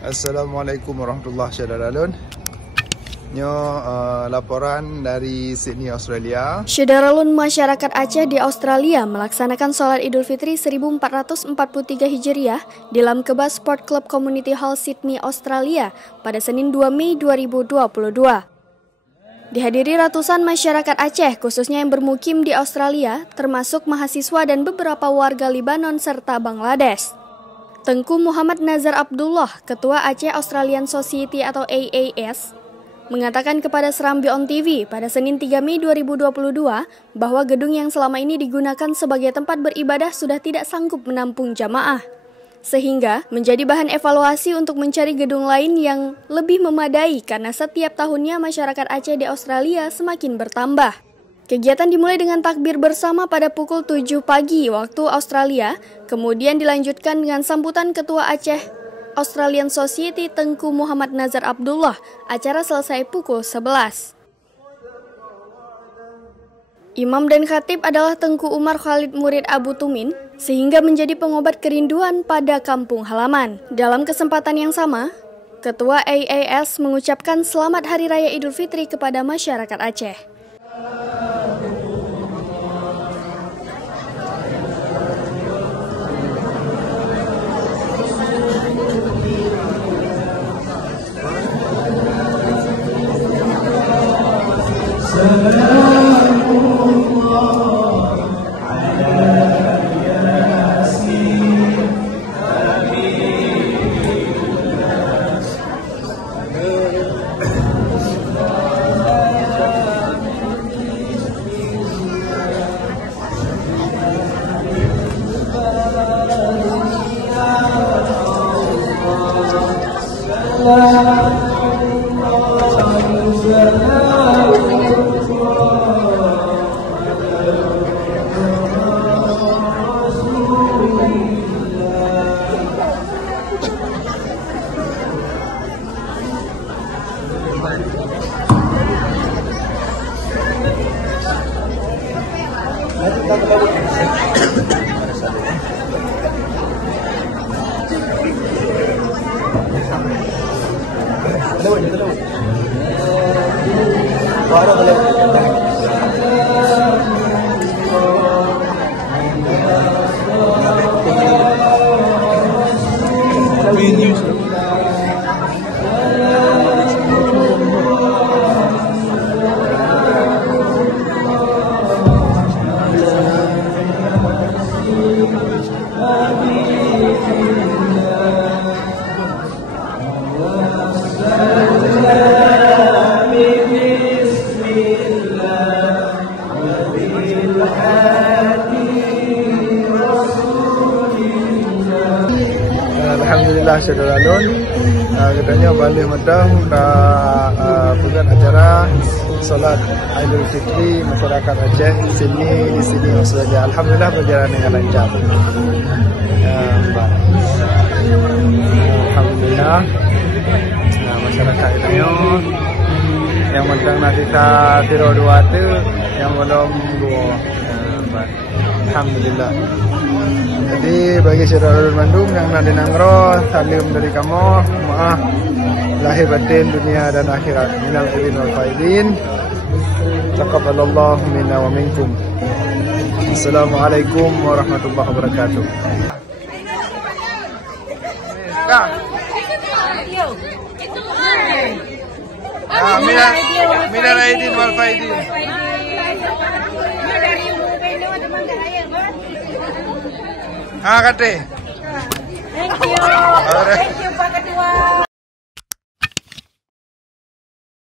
Assalamualaikum warahmatullahi wabarakatuh. Nyo laporan dari Sydney, Australia. Syederalun masyarakat Aceh di Australia melaksanakan sholat Idul Fitri 1443 Hijriah di Lamkeba Sport Club Community Hall Sydney, Australia pada Senin 2 Mei 2022. Dihadiri ratusan masyarakat Aceh, khususnya yang bermukim di Australia, termasuk mahasiswa dan beberapa warga Libanon serta Bangladesh. Tengku Muhammad Nazar Abdullah, Ketua Aceh Australian Society atau AAS, mengatakan kepada Serambi On TV pada Senin 3 Mei 2022 bahwa gedung yang selama ini digunakan sebagai tempat beribadah sudah tidak sanggup menampung jamaah, sehingga menjadi bahan evaluasi untuk mencari gedung lain yang lebih memadai karena setiap tahunnya masyarakat Aceh di Australia semakin bertambah. Kegiatan dimulai dengan takbir bersama pada pukul 7 pagi waktu Australia, kemudian dilanjutkan dengan sambutan Ketua Aceh Australian Society Tengku Muhammad Nazar Abdullah. Acara selesai pukul 11. Imam dan khatib adalah Tengku Umar Khalid Murid Abu Tumin, sehingga menjadi pengobat kerinduan pada kampung halaman. Dalam kesempatan yang sama, Ketua AAS mengucapkan selamat Hari Raya Idul Fitri kepada masyarakat Aceh. Alhamdulillah Syederalun, katanya balik medang bukan acara solat Idul Fitri masyarakat Aceh di sini Australia. Alhamdulillah berjalan dengan lancar. Alhamdulillah masyarakat itu yang medang nanti tiro dua tu yang belum dua. Alhamdulillah. Jadi bagi Syederalun Bandung yang nanti nangro, salim dari kamu, maaf lahir batin dunia dan akhirat. Minal aidin wal faizin. Taqabbalallahu minna wa minkum. Assalamualaikum warahmatullahi wabarakatuh. Minal aidin wal faizin. Kate.